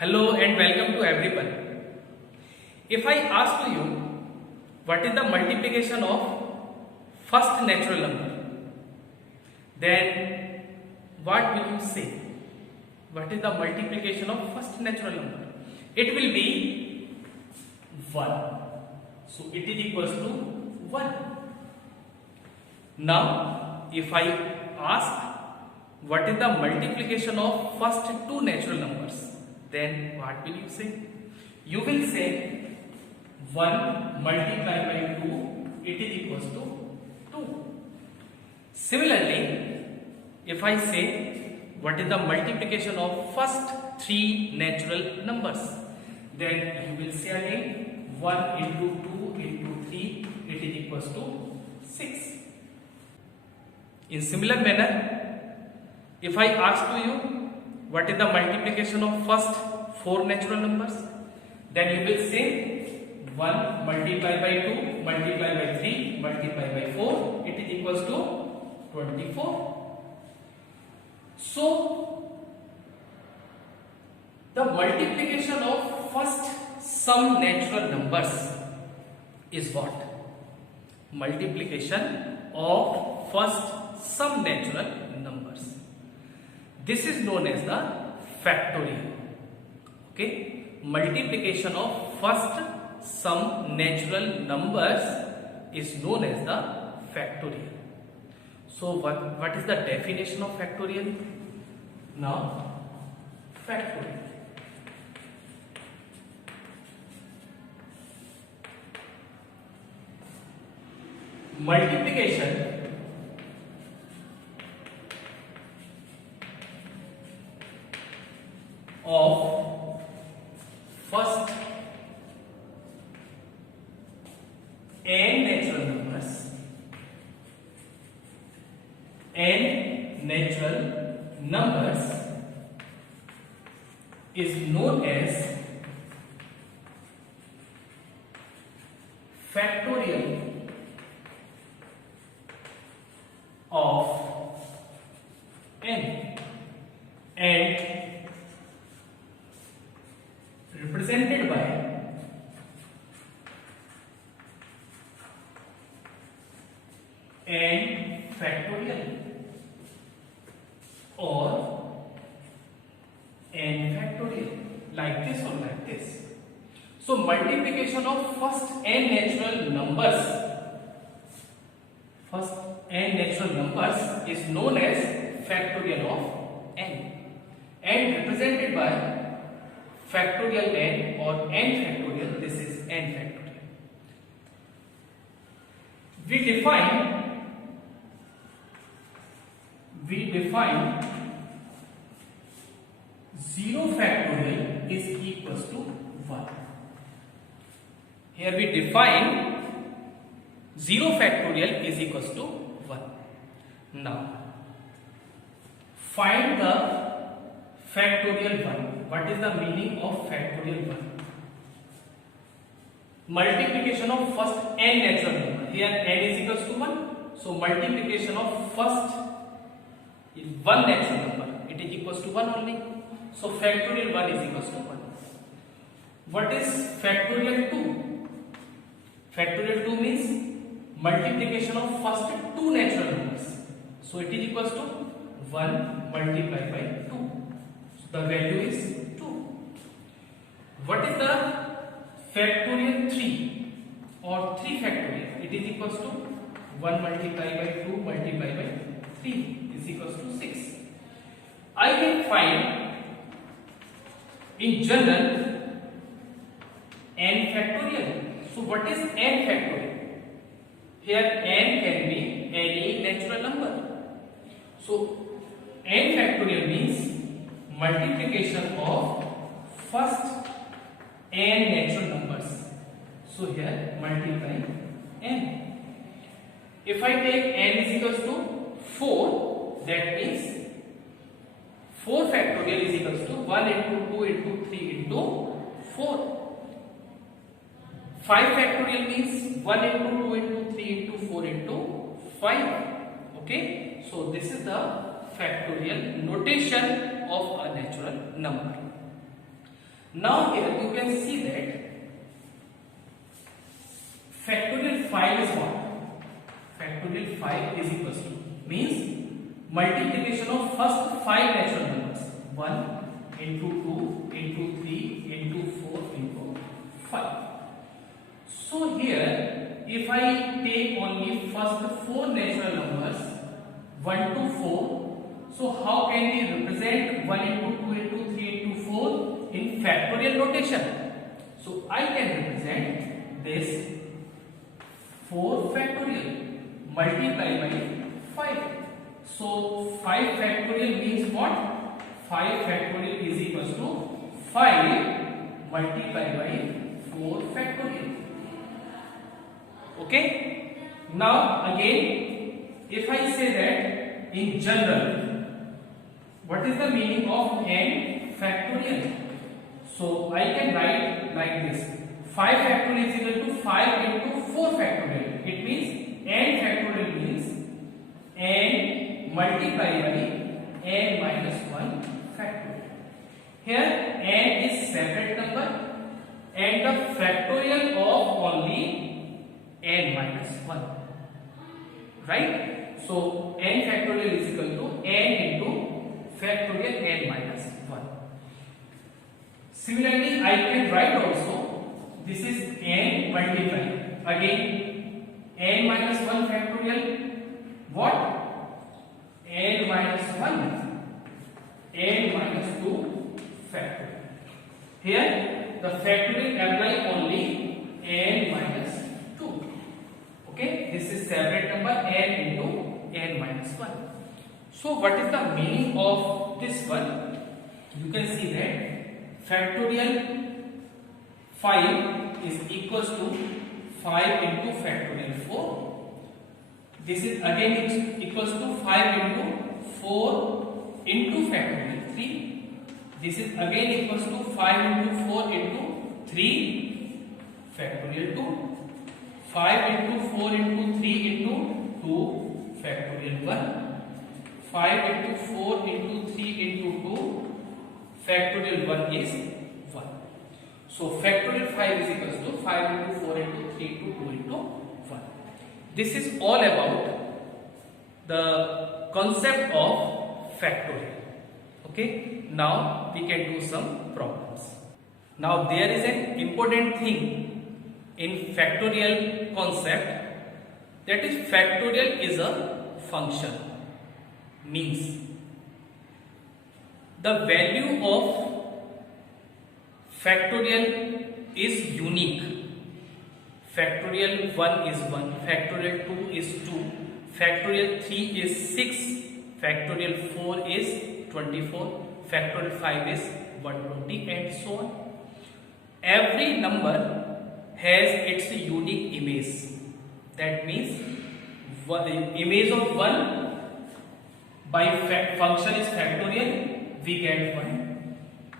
Hello and welcome to everyone. If I ask to you what is the multiplication of first natural number, then what will you say? What is the multiplication of first natural number? It will be 1. So it is equals to 1. Now if I ask what is the multiplication of first two natural numbers, then what will you say? You will say 1 multiplied by 2, it is equals to 2. Similarly, if I say what is the multiplication of first three natural numbers, then you will say again 1 into 2 into 3, it is equals to 6. In similar manner, if I ask to you what is the multiplication of first four natural numbers, then you will say 1 multiplied by 2 multiplied by 3 multiplied by 4, it is equals to 24. So the multiplication of first some natural numbers is what? Multiplication of first some natural numbers. This is known as the factorial. Okay, multiplication of first some natural numbers is known as the factorial. So what is the definition of factorial? Now, factorial. Multiplication of first n natural numbers is known as factorial of n, and represented by n factorial or n factorial, like this or like this. So multiplication of first n natural numbers is known as factorial of n, and represented by factorial n or n factorial. This is n factorial. We define 0 factorial is equals to 1. Here we define 0 factorial is equals to 1. Now find the factorial 1. What is the meaning of factorial 1? Multiplication of first n natural number. Here n is equals to 1. So multiplication of first is one natural number. It is equals to 1 only. So factorial 1 is equals to 1. What is factorial 2? Factorial 2 means multiplication of first two natural numbers. So it is equals to 1 multiplied by 2. So the value is 2. What is the factorial 3 or 3 factorial? It is equals to 1 multiplied by 2 multiplied by 3 is equals to 6. I can find in general n factorial. So what is n factorial? Here n can be any natural number. So n factorial means multiplication of first n natural numbers. So here multiply n. If I take n is equals to 4, that means 4 factorial is equals to 1 into 2 into 3 into 4. 5 factorial means 1 into 2 into 3 into 4 into 5. Okay, so this is the factorial notation of a natural number. Now here you can see that factorial 5 is what? Factorial 5 is equals to means multiplication of first 5 natural numbers 1 into 2 into 3 into 4 into 5. So here if I take only first 4 natural numbers 1 to 4, so how can we represent 1 into 2 into 3 into 4 in factorial notation? So I can represent this 4 factorial multiplied by 5. So 5 factorial means what? 5 factorial is equals to 5 multiplied by 4 factorial. Okay? Now again, if I say that in general, what is the meaning of n factorial? So I can write like this: 5 factorial is equal to 5 into 4 factorial. It means n factorial means n multiplied by n minus 1 factorial. Here n is separate number and the factorial of only n minus 1. Right? So n factorial is equal to n into factorial n minus 1. Similarly, I can write also this is n multiplied again n minus 1 factorial. What? N minus 1 n minus 2 factorial. Here the factorial apply only n minus 2. Okay, this is separate number n into n minus 1. So what is the meaning of this one? You can see that factorial 5 is equals to 5 into factorial 4. This is again equals to 5 into 4 into factorial 3. This is again equals to 5 into 4 into 3 factorial 2. 5 into 4 into 3 into 2 factorial 1. 5 into 4 into 3 into 2 factorial 1 is 1. So factorial 5 is equals to 5 into 4 into 3 into 2 into 1. This is all about the concept of factorial. Okay, now we can do some problems. Now there is an important thing in factorial concept, that is factorial is a function. Means the value of factorial is unique. Factorial 1 is 1, factorial 2 is 2, factorial 3 is 6, factorial 4 is 24, factorial 5 is 120 and so on. Every number has its unique image. That means the image of 1 by function is factorial, we get 1.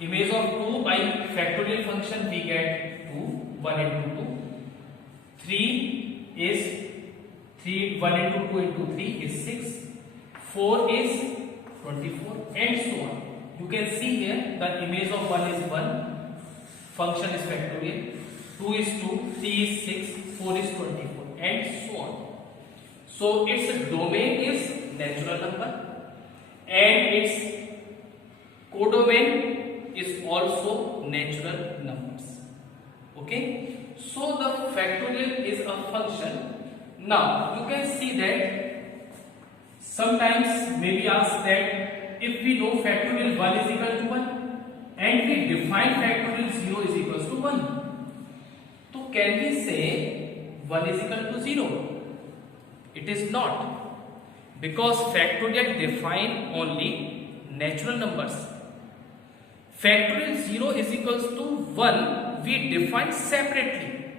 Image of 2 by factorial function we get 2, 1 into 2. 3 is 3, 1 into 2 into 3 is 6. 4 is 24 and so on. You can see here the image of 1 is 1, function is factorial, 2 is 2, 3 is 6, 4 is 24 and so on. So its domain is natural number and its codomain is also natural numbers. Okay, so the factorial is a function. Now you can see that sometimes maybe asked that if we know factorial 1 is equal to 1 and we define factorial 0 is equals to 1, so can we say 1 is equal to 0? It is not, because factorial define only natural numbers. Factorial 0 is equals to 1 we define separately.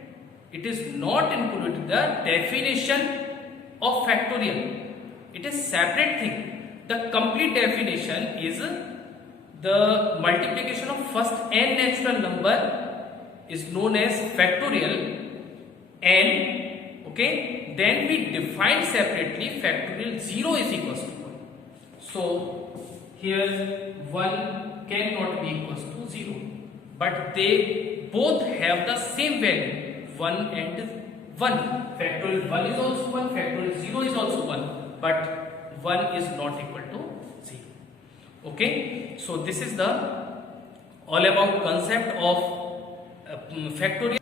It is not included in the definition of factorial. It is separate thing. The complete definition is the multiplication of first n natural number is known as factorial n. Okay, then we define separately factorial 0 is equals to 1. So here 1 cannot be equals to 0. but they both have the same value 1 and 1. Factorial 1 is also 1, factorial 0 is also 1, but 1 is not equal to 0. Okay, so this is the all about concept of factorial.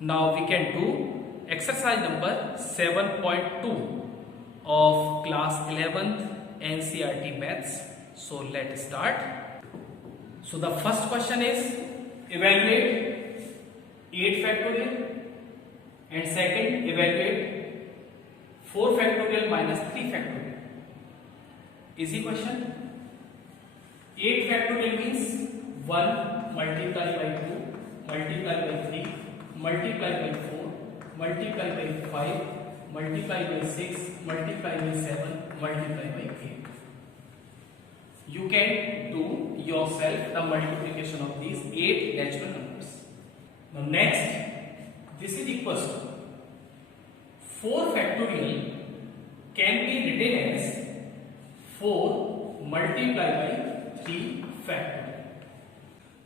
Now we can do exercise number 7.2 of class 11th NCERT Maths. So let's start. So the first question is evaluate 8 factorial, and second evaluate 4 factorial minus 3 factorial. Easy question. 8 factorial means 1 multiplied by 2 multiplied by 3 multiplied by 4 multiplied by 5 multiplied by 6 multiplied by 7 multiplied by 8. You can do yourself the multiplication of these 8 natural numbers. Now next, this is equals to 4 factorial can be written as 4 multiplied by 3 factorial.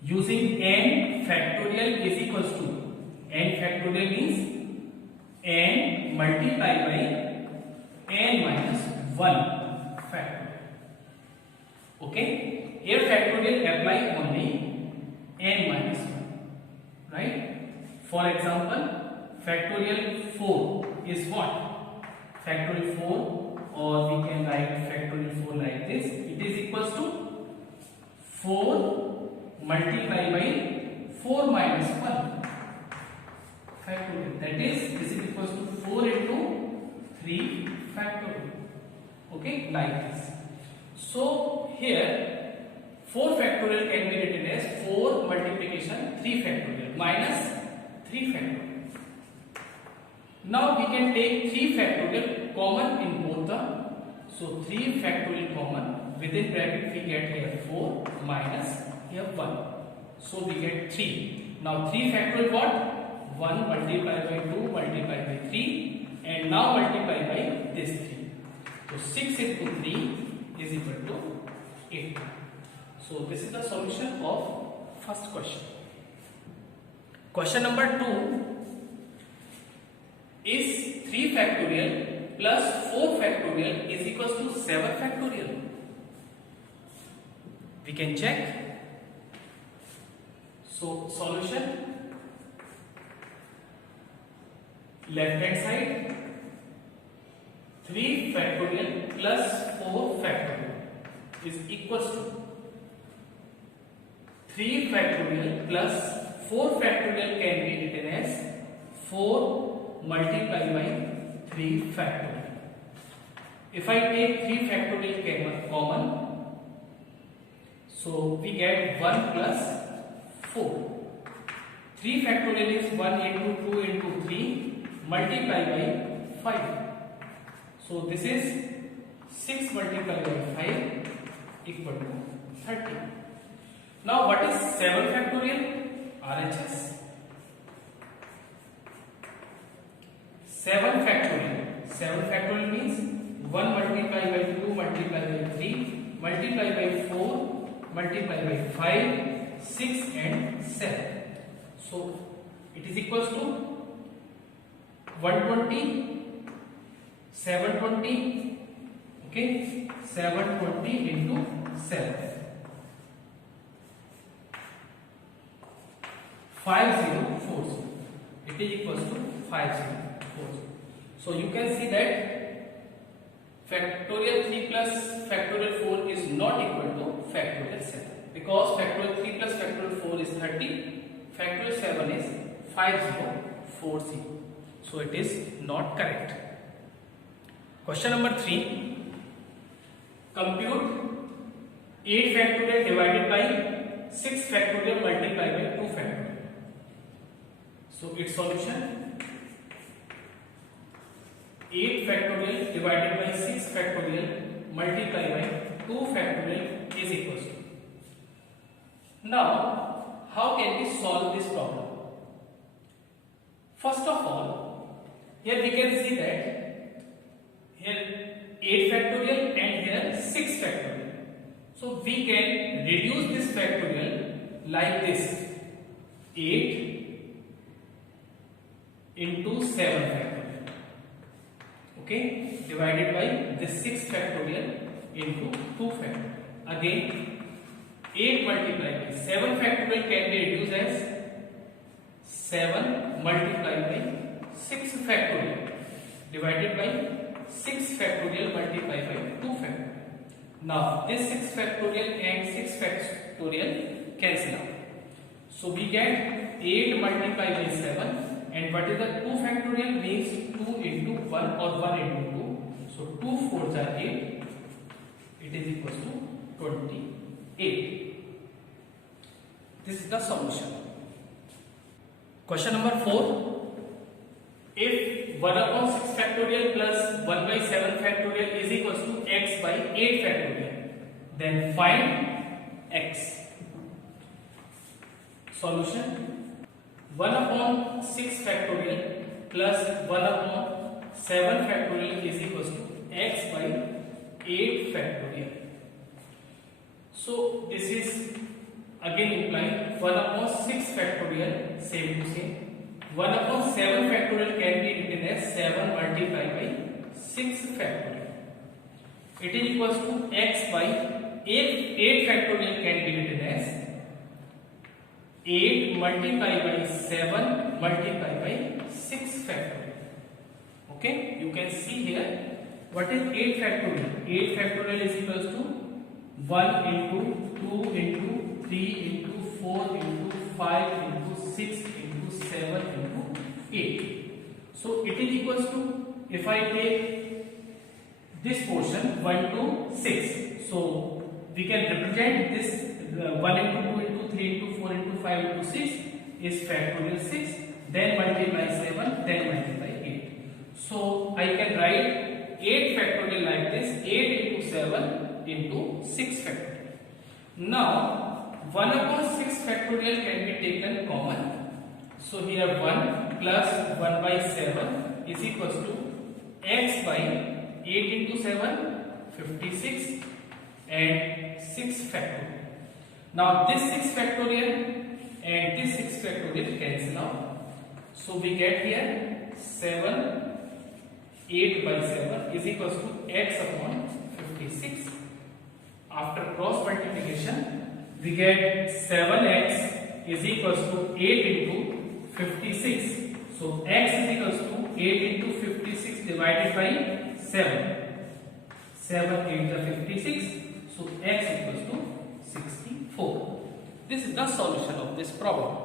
Using n factorial is equals to n factorial means n multiplied by n minus 1 factorial. Okay, here factorial apply only n minus 1, right? For example, factorial 4 is what? Factorial 4, or we can write factorial 4 like this. It is equals to 4 multiplied by 4 minus 1 factorial. That is, this is equals to 4 into 3 factorial. Okay, like this. So here 4 factorial can be written as 4 multiplication 3 factorial minus 3 factorial. Now we can take 3 factorial common in both the. So 3 factorial common, within bracket we get here 4 minus here 1. So we get 3. Now 3 factorial what? 1 multiplied by 2 multiplied by 3, and now multiply by this 3. So 6 into 3 is equal to 8. So this is the solution of first question. Question number 2 is 3 factorial plus 4 factorial is equals to 7 factorial. We can check. So solution, left hand side 3 factorial plus 4 factorial is equals to 3 factorial plus 4 factorial can be written as 4 multiplied by 3 factorial. If I take 3 factorial common, so we get 1 plus 4. 3 factorial is 1 into 2 into 3 multiplied by 5. So this is 6 multiplied by 5 equal to 30. Now what is 7 factorial? RHS. 7 factorial. 7 factorial means 1 multiplied by 2 multiplied by 3 multiplied by 4 multiplied by 5, 6 and 7. So it is equals to 120, 720. Okay, 720 into 7. 5040. It is equals to 5040. So you can see that factorial 3 plus factorial 4 is not equal to factorial 7, because factorial 3 plus factorial 4 is 30, factorial 7 is 5040. So it is not correct. Question number 3. Compute 8 factorial divided by 6 factorial multiplied by 2 factorial. So its solution, 8 factorial divided by 6 factorial multiplied by 2 factorial is equals to. Now, how can we solve this problem? First of all, here we can see that here 8 factorial and here 6 factorial. So we can reduce this factorial like this: 8 into 7 factorial, okay, divided by this 6 factorial into 2 factorial. Again, 8 multiplied by 7 factorial can be reduced as 7 multiplied by 6 factorial divided by 6 factorial multiplied by 2 factorial. Now this 6 factorial and 6 factorial cancel out. So we get 8 multiplied by 7, and what is the 2 factorial? Means 2 into 1 or 1 into 2. So 2 4s are 8. It is equals to 28. This is the solution. Question number 4. If 1 upon 6 factorial plus 1 by 7 factorial is equals to x by 8 factorial, then find x. Solution: 1 upon 6 factorial plus 1 upon 7 factorial is equals to x by 8 factorial. So this is again implying 1 upon 6 factorial, same to same. 1 upon 7 factorial can be written as 7 multiplied by 6 factorial. It is equals to x by 8 factorial can be written as 8 multiplied by 7 multiplied by 6 factorial. Okay, you can see here what is 8 factorial. 8 factorial is equals to 1 into 2 into 3 into 4 into 5 into 6 into 7 into 8. So it is equals to, if I take this portion 1 to 6, so we can represent this 1 into 2 into 3 into 4 into 5 into 6 is factorial 6, then multiply 7, then multiply 8. So I can write 8 factorial like this: 8 into 7 into 6 factorial. Now 1 upon 6 factorial can be taken common. So here 1 plus 1 by 7 is equals to x by 8 into 7, 56, and 6 factorial. Now this 6 factorial and this 6 factorial cancel out. So we get here 7, 8 by 7 is equals to x upon 56. After cross multiplication, we get 7x is equals to 8 into 56. So x is equals to 8 into 56 divided by 7. 7 8 is 56. So x equals to 64. This is the solution of this problem.